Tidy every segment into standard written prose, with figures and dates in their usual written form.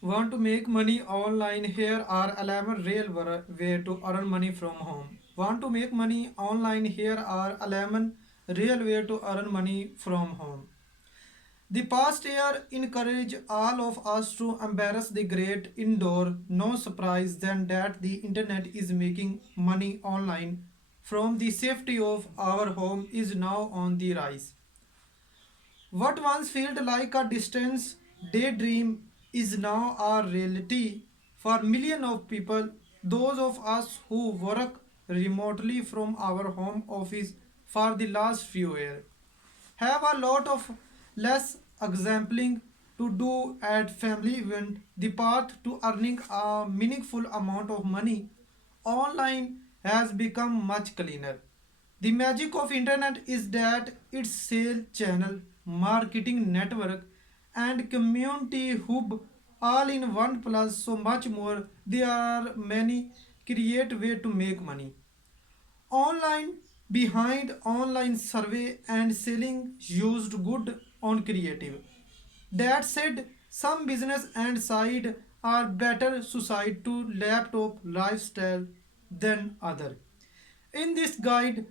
Want to make money online? Here are 11 real way to earn money from home. Want to make money online? Here are 11 real way to earn money from home. The past year encouraged all of us to embrace the great indoor. No surprise then that the internet is making money online from the safety of our home is now on the rise. What once felt like a distant daydream is now a reality for millions of people. Those of us who work remotely from our home office for the last few years have a lot of less exempling to do at family event. The path to earning a meaningful amount of money online has become much cleaner. The magic of internet is that its sales channel, marketing network and community hub all in one plus so much more. There are many create way to make money online behind online survey and selling used good on creative. That said, some business and side are better suited to laptop lifestyle than other. In this guide,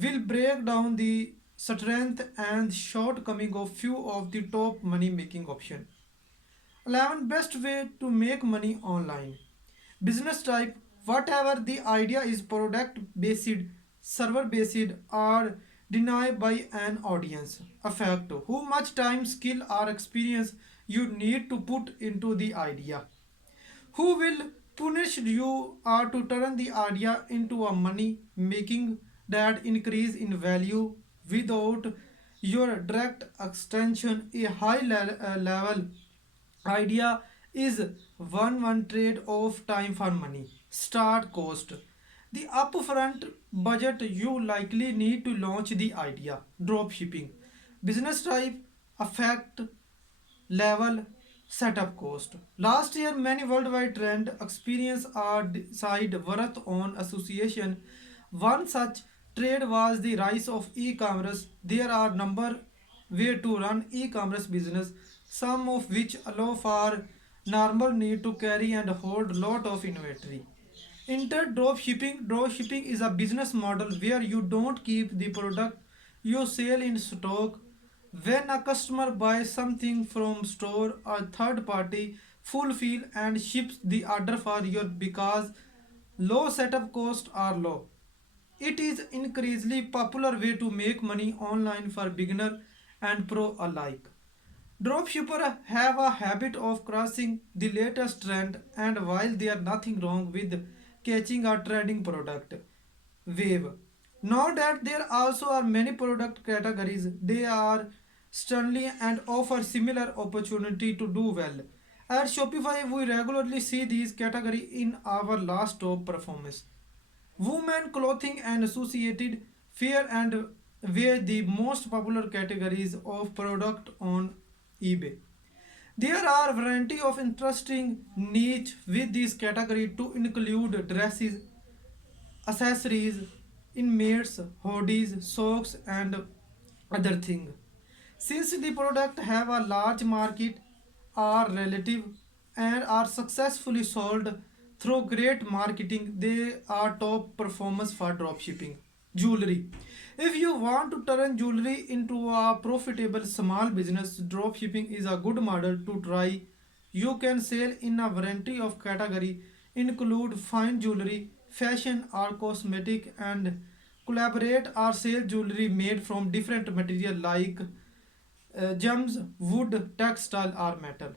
we'll break down the strength and shortcoming of few of the top money making options. 11 best way to make money online. Business type, whatever the idea is product based, server based or denied by an audience. Effect, how much time, skill or experience you need to put into the idea. Who will punish you or to turn the idea into a money making that increase in value without your direct extension. A high level idea is one trade of time for money. Start cost, the upfront budget you likely need to launch the idea. Drop shipping, business type, affect level, setup cost. Last year many worldwide trend experience are side worth on association. One such trade was the rise of e-commerce. There are number way to run e-commerce business, some of which allow for normal need to carry and hold lot of inventory. Enter drop shipping. Drop shipping is a business model where you don't keep the product, you sell in stock. When a customer buys something from store, a third party fulfill and ships the order for you because low setup costs are low. It is increasingly popular way to make money online for beginner and pro alike. Dropshippers have a habit of crossing the latest trend, and while there is nothing wrong with catching a trending product wave, now that there also are many product categories, they are sternly and offer similar opportunity to do well. At Shopify, we regularly see these category in our last top performance. Women clothing and associated fair and were the most popular categories of product on eBay. There are a variety of interesting niche with this category to include dresses, accessories, inmates, hoodies, socks and other things. Since the product have a large market, are relative and are successfully sold through great marketing, they are top performance for dropshipping. Jewelry. If you want to turn jewelry into a profitable small business, dropshipping is a good model to try. You can sell in a variety of category, include fine jewelry, fashion or cosmetic, and collaborate or sell jewelry made from different material like gems, wood, textile or metal.